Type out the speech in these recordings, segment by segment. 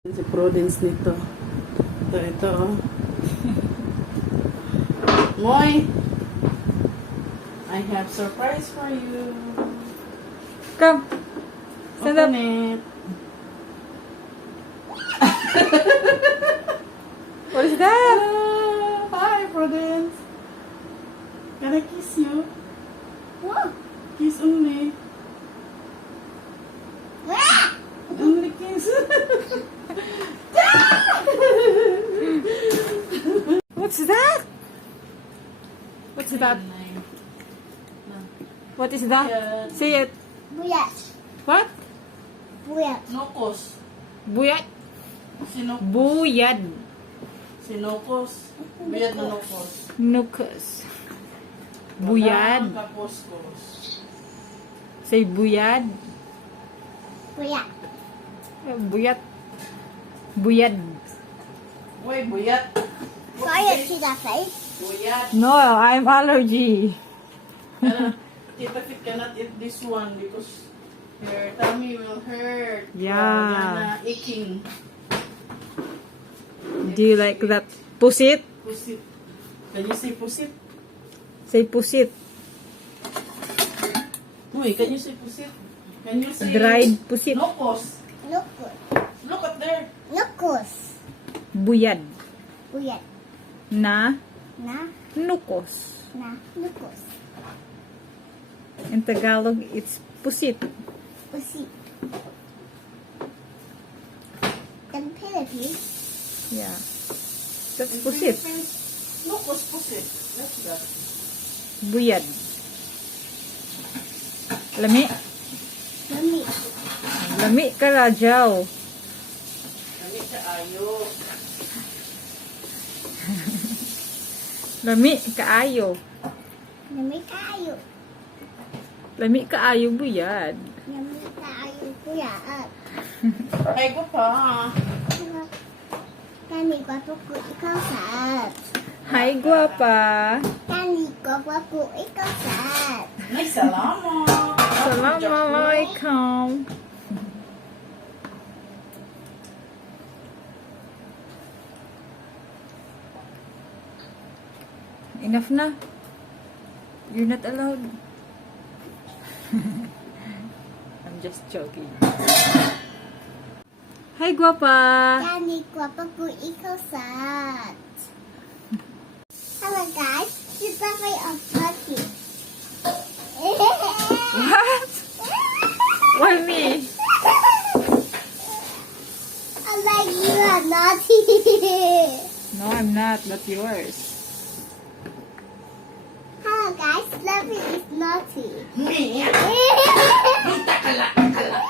Si Prudence nito. Ito, oh. Moy, I have surprise for you. Come. Stand up. Open it. What is that? Hi, Prudence. Can I kiss you? What? Kiss only. Only kiss. What's that? What's that? What is that? Buyat. Say it. Buyat. What? Buyat. Nokos. Buyat. Sinokos. Buyad. Sinokos. Buyad na nokos. Nukus. Buyad. Kaposkos. Say buyad. Buyat. Buyat. Buyad. Uy, buyat. Buyat sila say. Buyat. No, I'm allergy. Tita Fit cannot eat this one because your tummy will hurt. Yeah. Yana aching. Do you like that? Pusit? Pusit. Can you say pusit? Say pusit. Uy, can you say pusit? Can you say Dried pusit. nokos? Nukos. Look at there. Nukos. Buyad. Buyat. Na Na. nukos. Na. Nukos. In Tagalog, it's pusit. Usi. The Philippines. Yeah. That's In pusit. Philippines, nokos pusit. That's that. Buyad. Lami. Lami. Lami ka rajaw. Kami sa ayo. Lami kaayo. Lami kayo. Lami kaayo buyad. Lami kayo buyat. Ay ko pa. Kani gwapo ko ikaw sat. Hi, guapa. Kani gwapo ko ikaw sat. Ay, salamat. Assalamualaikum. Enough na. You're not allowed. I'm just joking. Hi, guapa. Kani gwapo ko ikaw sat. Hello guys, this is my turkey. What? Why me? I like you are naughty. No, I'm not. That's yours. Hello guys, Lovey is naughty. Takala, takala.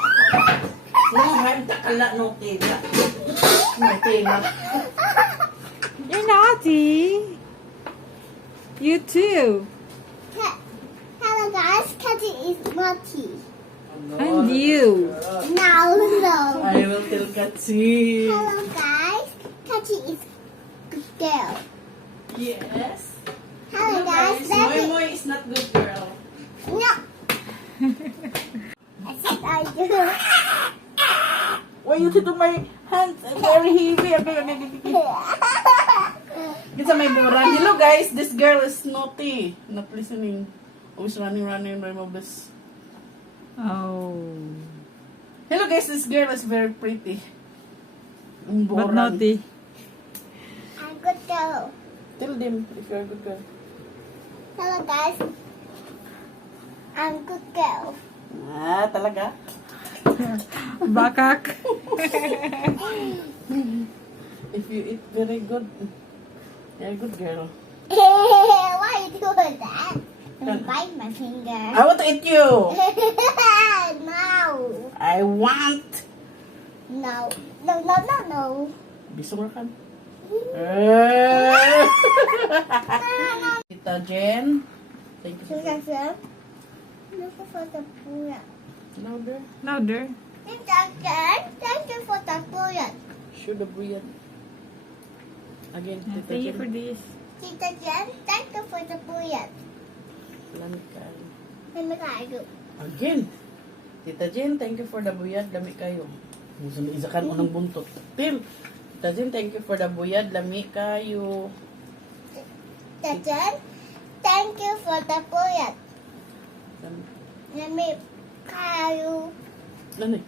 No, I'm takala, no tela. No tela. You're naughty. You too. Hello guys, Katy is naughty. And you. No. I will tell Katsi. Hello guys, Katy is good girl. Yes. Hello No, guys, Moy Lovey. Moy is not good girl. No. I said I do. Why you to my hands? Very heavy. It's a may buran. Hello guys, this girl is naughty. Not listening. Always running by my best. Oh. Hello guys, this girl is very pretty. But naughty. I'm good girl. Tell them if you're a good girl. Hello guys. I'm good girl. Ah, talaga? Bakak. If you eat very good, you're a good girl. Why you doing that? Don't bite my finger. I want to eat you. No. I want. No. No, no, no, no. Bisong rakan. Tita Jen. Thank you. Susan, look for the bullet. Louder. Louder. Tita Jen, thank you for the bullet. Show the brilliant. Again, Tita Thank you Jen. for this. Tita Jen, thank you for the bullet. Lamig kayo. Let me try you. Again. Tita Jen, thank you for the buyad. Lamig kayo. Isakan unang buntot. Tim, Tazin, thank you for the buyad. Lami kayo. Tajan, thank you for the puyat. Let me call you. Ano eh?